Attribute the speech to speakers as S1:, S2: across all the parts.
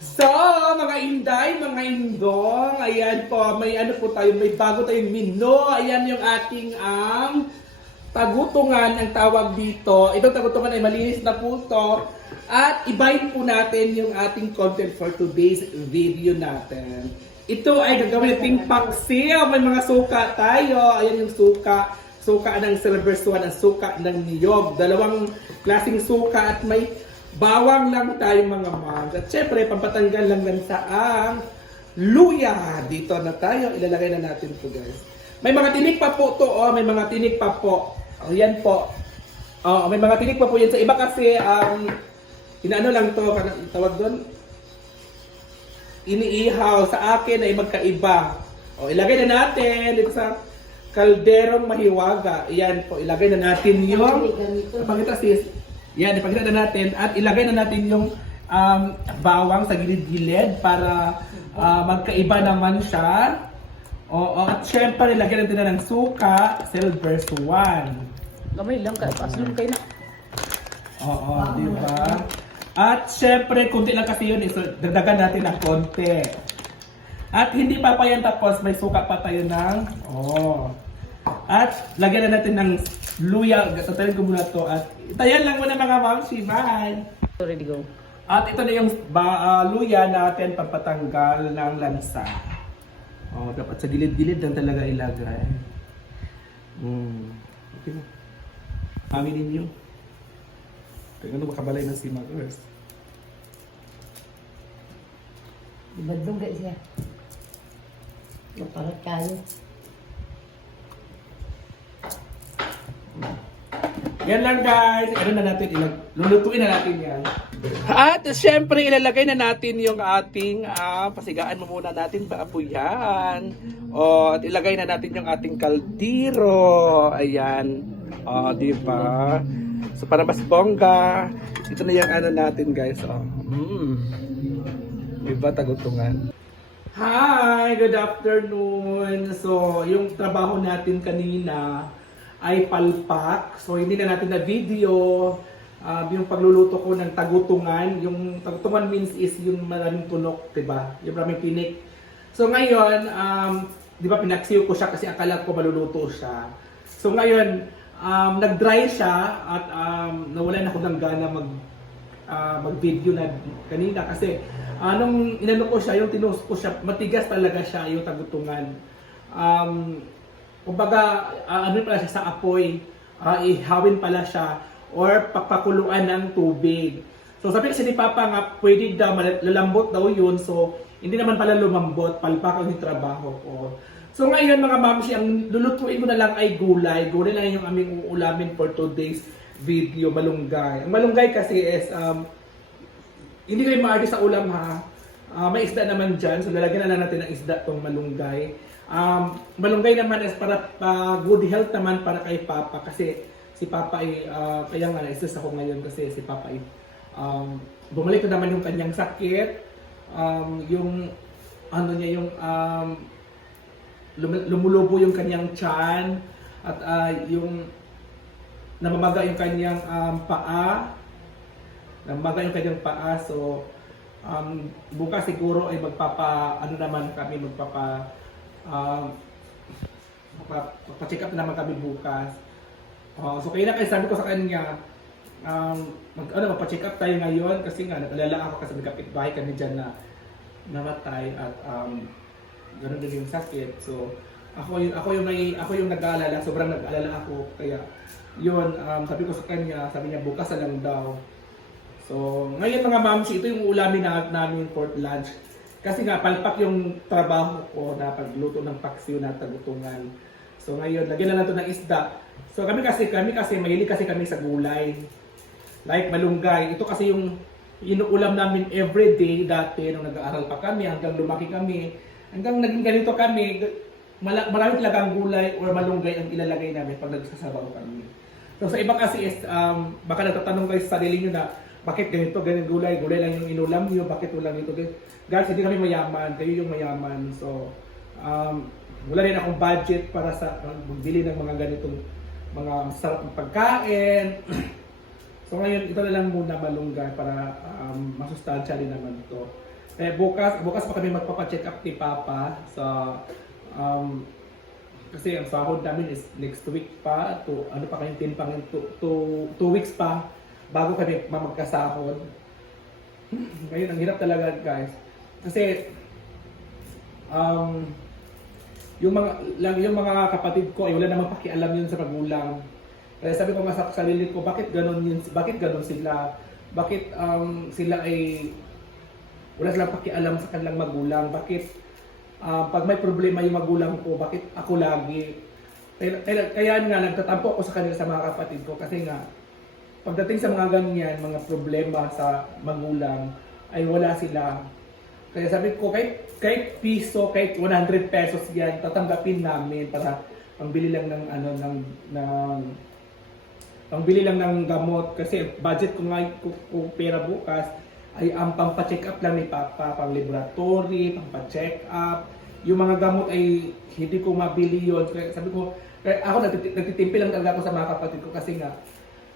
S1: So, mga inday, mga indong, ayan po, may ano po tayo, may bago tayong menu. Ayan yung ating ang tagutungan ang tawag dito. Itong tagutungan ay malinis na po to. At ibahin po natin yung ating content for today's video natin. Ito ay gagawin nating paksiw. May mga suka tayo. Ayan yung suka. Suka ng silver swan at suka ng niyog. Dalawang klaseng suka at may bawang lang tayo mga moms. At syempre, pampatanggal lang lang sa ang luya. Dito na tayo. Ilalagay na natin to guys. May mga tinik pa po to. Oh. May mga tinik pa po. Oh, yan po. Oh, may mga tinik pa po yan. Sa iba kasi, ang inaano lang to, tawag doon, iniihaw. Sa akin ay magkaiba. O, ilagay na natin dito sa kalderong mahiwaga. Iyan po, ilagay na natin yung, napakita sis, yan, ipakita na natin at ilagay na natin yung um, bawang sa gilid-gilid para ah, magkaiba naman siya. Oo, at syempre, ilagay natin na ng suka, silver swan.
S2: Gamay lang ka, paslong kayo na.
S1: Oo, di ba? At syempre, kunti lang kasi yun, so dagdagan natin ng konti. At hindi pa pa yan tapos, may suka pa tayo ng, oh. At lagyan na natin ng luya, tatayin ko muna to. At itayan lang muna mga ma'am, bye!
S2: Ready go.
S1: At ito na yung ba, ah, luya natin pampatanggal ng lansa. Oh, dapat sa gilid-gilid lang talaga ilagay. Mm. Okay na. Aminin niyo. Kaya ano makabalay ng si Magers.
S3: Ibadlong ka siya. Maparat kayo.
S1: Yan lang guys. Ano na natin ilag lulutuin na natin yan. At syempre ilalagay na natin yung ating ah, pasigaan mo muna natin paapuyan. O at ilagay na natin yung ating kaldero. Ayan. O, di ba? So para mas bongga, ito na yung ano natin guys. O. Mm. Diba tagutungan? Hi! Good afternoon! So, yung trabaho natin kanina ay palpak. So, hindi na natin na video um, yung pagluluto ko ng tagutungan. Yung tagutungan means is yung maraming tunok, diba? Yung maraming tinik. So, ngayon, um, di ba pinaksiw ko siya kasi akala ko maluluto siya. So, ngayon, um, nag-dry siya at um, nawalan ako ng gana mag ah, mag-video na kanina kasi anong inano ko siya, yung tinus ko siya, matigas talaga siya yung tagutungan. Um, kumbaga, ah, ano pala siya sa apoy, ah, ihawin pala siya or papakuluan ng tubig. So sabi kasi ni Papa nga, pwede daw, lalambot daw yun. So, hindi naman pala lumambot, palpak ang trabaho ko. So ngayon mga mamsi, ang lulutuin ko na lang ay gulay. Gulay lang yung aming uulamin for today's video, malunggay. Ang malunggay kasi is, um, hindi kayo maarte sa ulam ha. Ah, may isda naman dyan, so lalagyan na lang natin ng isda tong malunggay. Um, malunggay naman is para pa good health naman para kay Papa kasi si Papa ay, ah, kaya nga na-stress ako ngayon kasi si Papa ay um, bumalik na naman yung kanyang sakit. Um, yung ano niya yung um, lum- lumulubo yung kanyang tiyan at ah, yung namamaga yung kanyang um, paa namamaga yung kanyang paa so um, bukas siguro ay magpapa ano naman kami magpapa um, magpa-check up na naman kami bukas. Uh, so kaya na kaya sabi ko sa kanya um, mag, ano, magpa-check up tayo ngayon kasi nga nag-alala ako kasi may kapitbahay kami dyan na namatay at um, ganun din yung sakit. So ako yung ako yung may ako yung nag-aalala sobrang nag-aalala ako. Kaya yun um, sabi ko sa kanya sabi niya bukas na lang daw. So ngayon mga mamsi ito yung ulamin na, namin for lunch kasi nga palpak yung trabaho ko na pagluto ng paksiw na tagutungan. So ngayon lagyan na natin ng isda. So kami kasi kami kasi mahilig kasi kami sa gulay. Like malunggay. Ito kasi yung inuulam namin everyday dati nung nag-aaral pa kami hanggang lumaki kami. Hanggang naging ganito kami marami talagang gulay or malunggay ang ilalagay namin pag nagsasabaw kami. So sa iba kasi is um, baka nagtatanong kayo sa sarili nyo na bakit ganito, ganito gulay, gulay lang yung inulam nyo, bakit wala nito guys, hindi kami mayaman, kayo yung mayaman. So um, wala rin akong budget para sa magbili ng mga ganitong mga sarap ng pagkain. So ngayon, ito na lang muna malunggay para um, masustansya rin naman ito. Eh, bukas, bukas pa kami magpapacheck up ni Papa. Sa um, kasi ang sahod namin is next week pa. To ano pa kayong tin pang two, two, two weeks pa bago kami ma- magkasahod. Ngayon, ang hirap talaga guys. Kasi um, yung mga lang yung mga kapatid ko ay wala namang pakialam yun sa magulang. Kaya sabi ko nga sa sarili ko, bakit ganun yun, bakit ganun sila? Bakit um, sila ay wala silang pakialam sa kanilang magulang? Bakit ah, pag may problema yung magulang ko, bakit ako lagi? Kaya, kaya, kaya nga nagtatampo ako sa kanila sa mga kapatid ko kasi nga pagdating sa mga ganyan, mga problema sa magulang, ay wala sila. Kaya sabi ko, kahit, kahit piso, kahit 100 pesos yan, tatanggapin namin para pangbili lang ng ano ng ng pangbili lang ng gamot kasi budget ko nga kung pera bukas ay ang pampa-check up lang ni Papa, pang laboratory, pampa-check up. Yung mga gamot ay hindi ko mabili yon. Kaya sabi ko, kaya ako nagtiti- nagtitimpi lang talaga ako sa mga kapatid ko kasi nga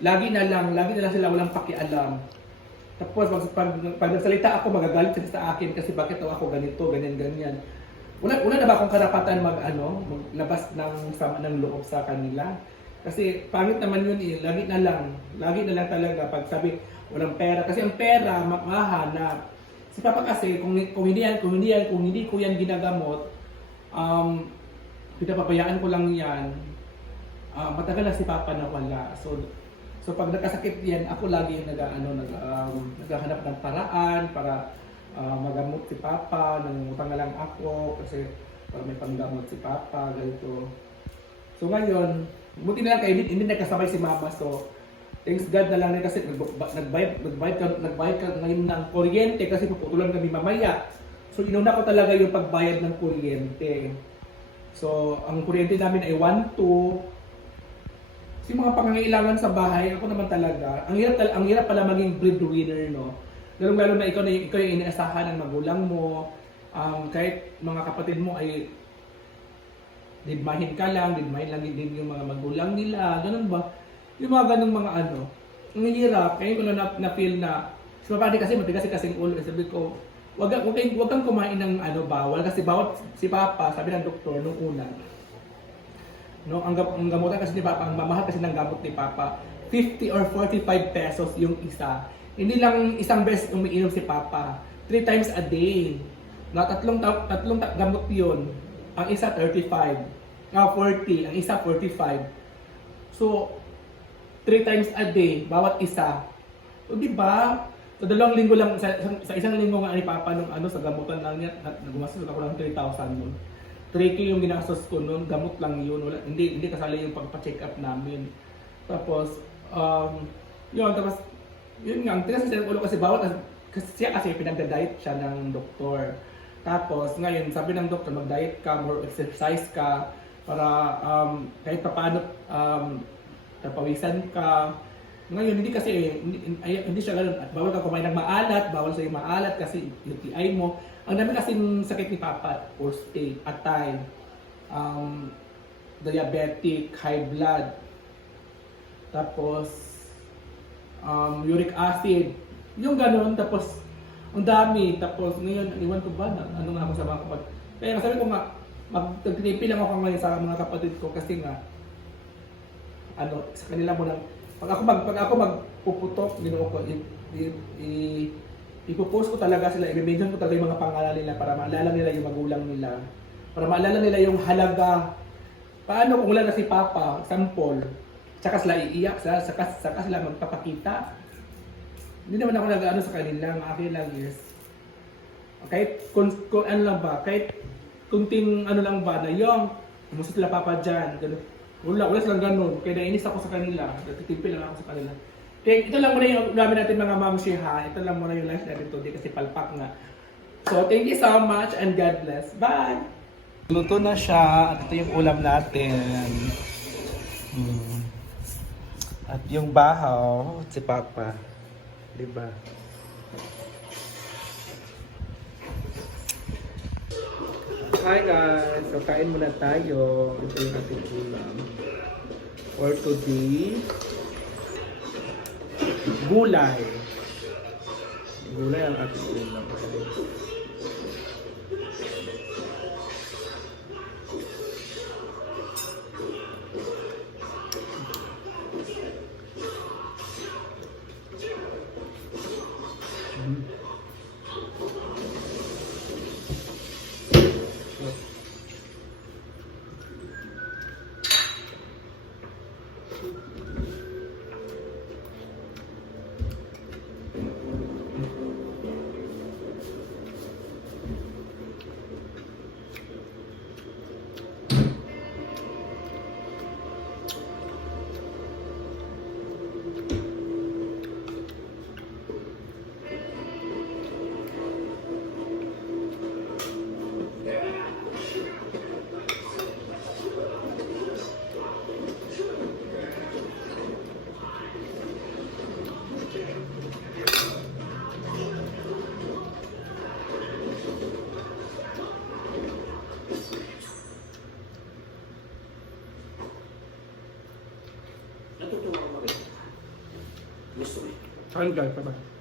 S1: lagi na lang, lagi na lang sila walang pakialam. Tapos pag, pag, pag nagsalita ako, magagalit sila sa akin kasi bakit daw ako ganito, ganyan, ganyan. Wala, wala na ba akong karapatan mag, ano, maglabas ng sama ng loob sa kanila? Kasi pangit naman yun eh, lagi na lang, lagi na lang talaga pag sabi walang pera. Kasi ang pera, ma- mahanap. Si Papa kasi, kung, kung hindi yan, kung hindi yan, kung hindi ko yan ginagamot, um, pinapabayaan ko lang yan, ah, matagal na si Papa na wala. So, So pag nagkasakit yan, ako lagi yung nag, ano, nag, um, naghahanap ng paraan para ah, magamot si Papa, nangungutang na lang ako kasi para may panggamot si Papa, ganito. So ngayon, buti na lang kayo, hindi, hindi nagkasabay si Mama. So, thanks God na lang rin kasi nag- nagbayad, nagbayad, ka, nagbayad ka ngayon ng kuryente kasi puputulan kami mamaya. So, inuna ko talaga yung pagbayad ng kuryente. So, ang kuryente namin ay 1-2. Kasi mga pangangailangan sa bahay, ako naman talaga, ang hirap, ang hirap pala maging breadwinner, no? Lalo lalo na ikaw na ikaw yung inaasahan ng magulang mo, um, kahit mga kapatid mo ay didmahin ka lang, didmahin lang din yung mga magulang nila, ganun ba? Yung mga ganung mga ano, ang hirap, kaya ko na, na, na feel na, si Papa kasi matigas kasing ulo, kasi sabi ko, wag, wag, kang- wag kang kumain ng ano, bawal, kasi bawal si Papa, sabi ng doktor nung una, No, ang, ang gamutan kasi ni Papa, ang mamahal kasi ng gamot ni Papa, 50 or 45 pesos yung isa. Hindi lang isang beses umiinom si Papa, three times a day. Na tatlong ta- tatlong ta- gamot 'yon. Ang isa 35, ah 40, ang isa 45. So, three times a day bawat isa. So, di ba? Sa dalawang linggo lang, sa, sa- sa isang linggo nga ni Papa nung ano, sa gamutan lang niya, nag- nagmastos ako ng 3,000 nun. 3K yung ginastos ko noon, gamot lang yun. Wala, hindi hindi kasali yung pagpa-check up namin. Tapos, um, yun, tapos, yun nga, ang tigas sa ulo kasi bawat, kasi siya kasi pinagda-diet siya ng doktor. Tapos, ngayon, sabi ng doktor, mag-diet ka, more exercise ka, para um, kahit pa paano um, tapawisan ka. Ngayon, hindi kasi, hindi, hindi siya ganun. At bawal ka kumain ng maalat, bawal sa'yo maalat kasi UTI mo. Ang dami kasing sakit ni Papa, prostate, atay, um, diabetic, high blood, tapos um, uric acid. Yung ganun, tapos ang dami. Tapos ngayon, iwan ko ba na ano nga ako sa mga kapatid. Kaya sabi ko nga, magtagtinipi lang ako ngayon sa mga kapatid ko kasi nga, ano, sa kanila mo lang, pag ako mag pag ako magpuputok, ginawa ko i, i, i ipopost ko talaga sila, i-mention ko talaga yung mga pangalan nila para maalala nila yung magulang nila. Para maalala nila yung halaga. Paano kung wala na si Papa, sample, saka sila iiyak, saka, saka, saka sila magpapakita. Hindi naman ako nag-ano sa kanila, ang akin lang is, kahit kung, kung ano lang ba, kahit kunting ano lang ba na yung, kumusta sila Papa dyan, ganun. Wala, wala silang ganun. Kaya nainis ako sa kanila. Natitipil lang ako sa kanila. Kaya ito lang muna yung namin natin mga mamshi ha. Ito lang muna yung live natin today kasi palpak nga. So, thank you so much and God bless. Bye! Luto na siya at ito yung ulam natin. Hmm. At yung bahaw, si Papa. Diba? Hi guys! So, kain muna tayo. Ito yung ating ulam. For today, gulay. Gulay ang ating ulam. Gusto mo.
S4: Saan guys?